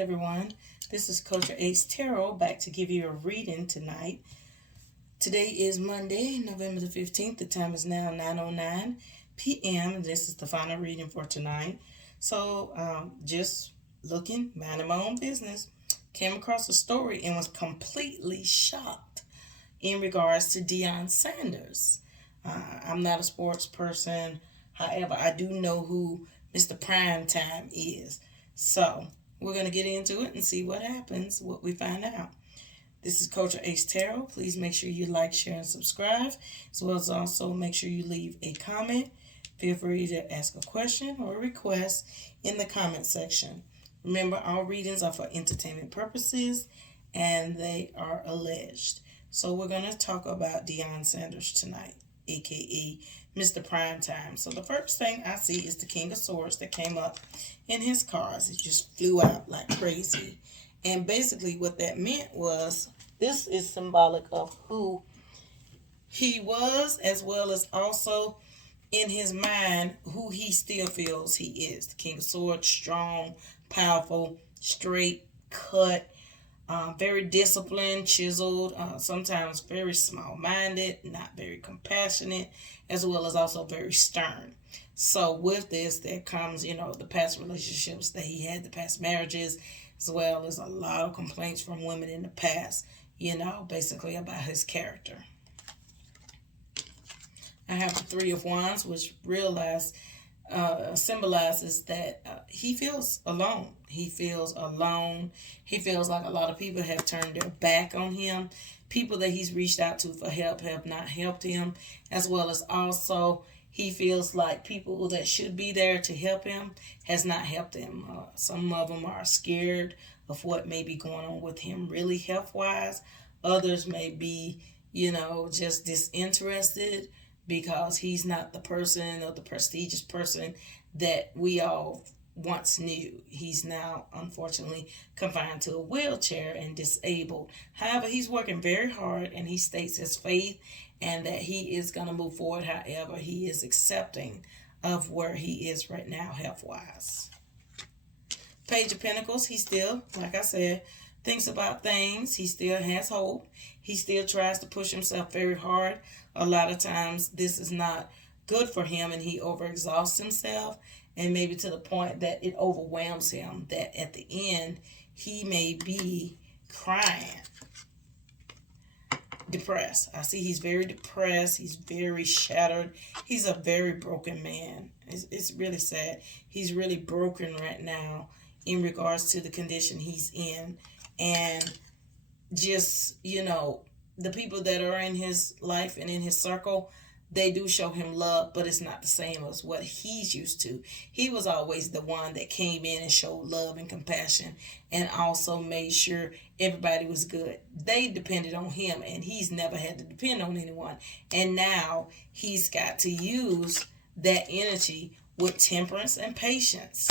everyone. This is Culture Ace Tarot back to give you a reading tonight. Today is Monday, November the 15th. The time is now 9:09 p.m. and this is the final reading for tonight. So, just looking, minding my own business, came across a story and was completely shocked in regards to Deion Sanders. I'm not a sports person. However, I do know who Mr. Primetime is. So, we're going to get into it and see what happens, what we find out. This is Culture Ace Tarot. Please make sure you like, share, and subscribe, as well as also make sure you leave a comment. Feel free to ask a question or a request in the comment section. Remember, all readings are for entertainment purposes, and they are alleged. So we're going to talk about Deion Sanders tonight, a.k.a. Mr. Primetime. So the first thing I see is the King of Swords that came up in his cards. It just flew out like crazy. And basically what that meant was this is symbolic of who he was, as well as also in his mind who he still feels he is. The King of Swords, strong, powerful, straight, cut, very disciplined, chiseled, sometimes very small-minded, not very compassionate, as well as also very stern. So with this, there comes, the past relationships that he had, the past marriages, as well as a lot of complaints from women in the past, basically about his character. I have the Three of Wands, which symbolizes that he feels alone. He feels alone. He feels like a lot of people have turned their back on him. People that he's reached out to for help have not helped him, as well as also he feels like people that should be there to help him has not helped him. Some of them are scared of what may be going on with him really health-wise. Others may be, just disinterested because he's not the person or the prestigious person that we all once knew. He's now, unfortunately, confined to a wheelchair and disabled. However, he's working very hard and he states his faith and that he is going to move forward. However, he is accepting of where he is right now health-wise. Page of Pentacles, he still, like I said, thinks about things. He still has hope. He still tries to push himself very hard. A lot of times this is not good for him and he overexhausts himself, and maybe to the point that it overwhelms him, that at the end he may be crying. Depressed. I see he's very depressed. He's very shattered. He's a very broken man. It's really sad. He's really broken right now in regards to the condition he's in. And just, the people that are in his life and in his circle, they do show him love, but it's not the same as what he's used to. He was always the one that came in and showed love and compassion and also made sure everybody was good. They depended on him, and he's never had to depend on anyone. And now he's got to use that energy with temperance and patience.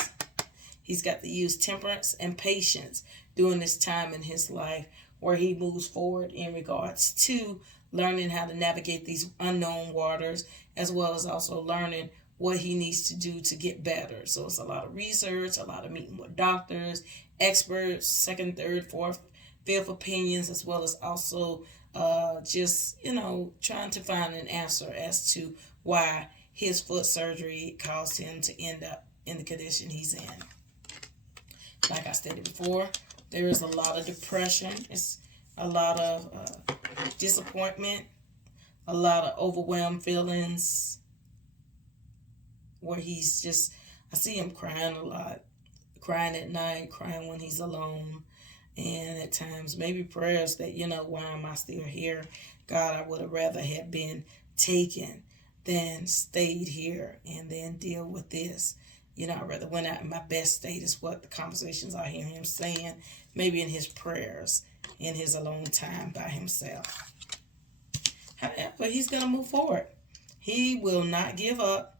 He's got to use temperance and patience during this time in his life where he moves forward in regards to learning how to navigate these unknown waters, as well as also learning what he needs to do to get better. So it's a lot of research, a lot of meeting with doctors, experts, second, third, fourth, fifth opinions, as well as also trying to find an answer as to why his foot surgery caused him to end up in the condition he's in. Like I stated before, there is a lot of depression. It's a lot of disappointment, a lot of overwhelmed feelings where he's just, I see him crying a lot, crying at night, crying when he's alone, and at times maybe prayers that, why am I still here? God, I would have rather had been taken than stayed here and then deal with this. I'd rather went out in my best state is what the conversations I hear him saying, maybe in his prayers, in his alone time by himself. However, he's going to move forward. He will not give up.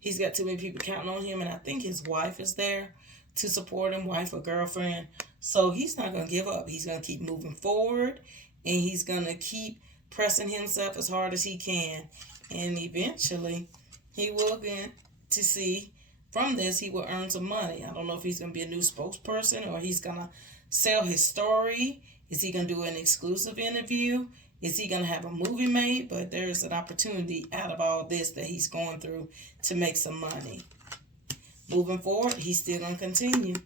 He's got too many people counting on him, and I think his wife is there to support him, wife or girlfriend. So he's not going to give up. He's going to keep moving forward, and he's going to keep pressing himself as hard as he can. And eventually, he will get to see from this, he will earn some money. I don't know if he's going to be a new spokesperson or he's going to sell his story. Is he going to do an exclusive interview? Is he going to have a movie made? But there's an opportunity out of all this that he's going through to make some money. Moving forward, he's still going to continue.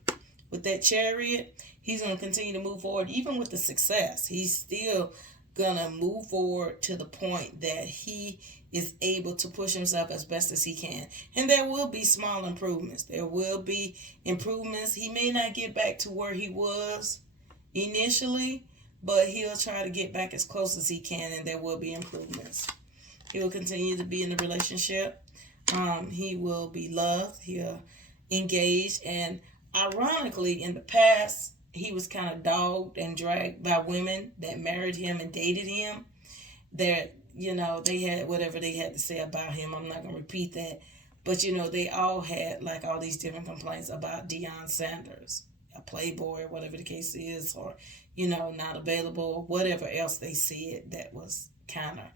With that Chariot, he's going to continue to move forward. Even with the success, he's still going to move forward to the point that he is able to push himself as best as he can. And there will be small improvements. There will be improvements. He may not get back to where he was initially, but he'll try to get back as close as he can, and there will be improvements. He will continue to be in a relationship. He will be loved. He'll engage. And ironically, in the past, he was kind of dogged and dragged by women that married him and dated him. That, they had whatever they had to say about him. I'm not going to repeat that. But, they all had like all these different complaints about Deion Sanders, a playboy or whatever the case is, or, not available, or whatever else they said that was kind of,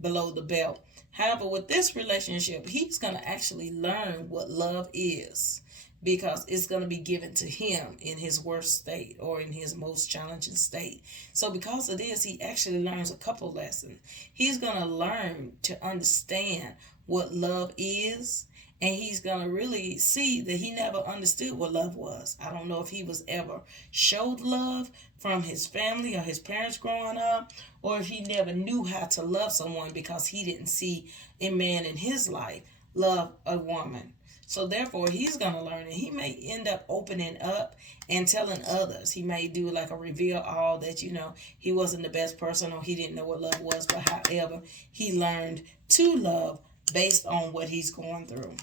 below the belt. However, with this relationship, he's going to actually learn what love is, because it's going to be given to him in his worst state or in his most challenging state. So because of this, he actually learns a couple lessons. He's going to learn to understand what love is, and he's going to really see that he never understood what love was. I don't know if he was ever showed love from his family or his parents growing up, or if he never knew how to love someone because he didn't see a man in his life love a woman. So therefore, he's going to learn, and he may end up opening up and telling others. He may do like a reveal all that, he wasn't the best person or he didn't know what love was. But however, he learned to love based on what he's going through.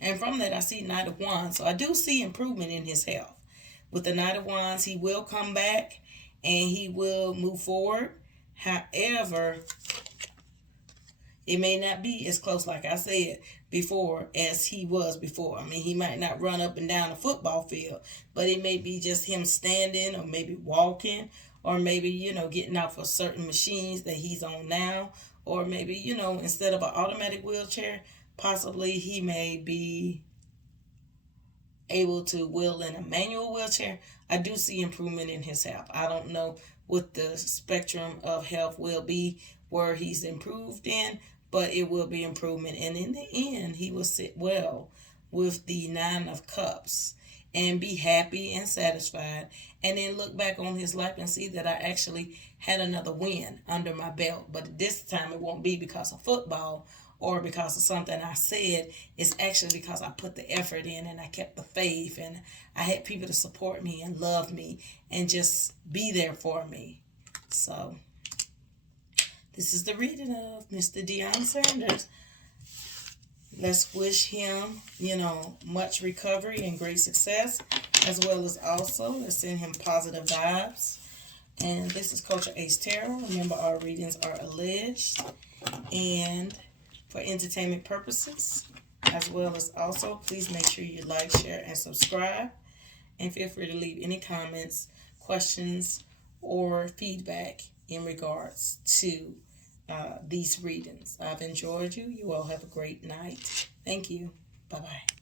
And from that, I see Knight of Wands. So I do see improvement in his health. With the Knight of Wands, he will come back and he will move forward. However, it may not be as close, like I said before, as he was before. I mean, he might not run up and down a football field, but it may be just him standing or maybe walking, or maybe, getting out for certain machines that he's on now, or maybe, instead of an automatic wheelchair, possibly he may be able to wheel in a manual wheelchair. I do see improvement in his health. I don't know what the spectrum of health will be where he's improved in, but it will be improvement. And in the end, he will sit well with the Nine of Cups and be happy and satisfied, and then look back on his life and see that I actually had another win under my belt. But this time it won't be because of football or because of something I said. It's actually because I put the effort in and I kept the faith, and I had people to support me and love me and just be there for me. So this is the reading of Mr. Deion Sanders. Let's wish him, much recovery and great success, as well as also let's send him positive vibes. And this is Culture Ace Tarot. Remember, our readings are alleged and for entertainment purposes, as well as also please make sure you like, share, and subscribe. And feel free to leave any comments, questions, or feedback in regards to these readings. I've enjoyed you. You all have a great night. Thank you. Bye-bye.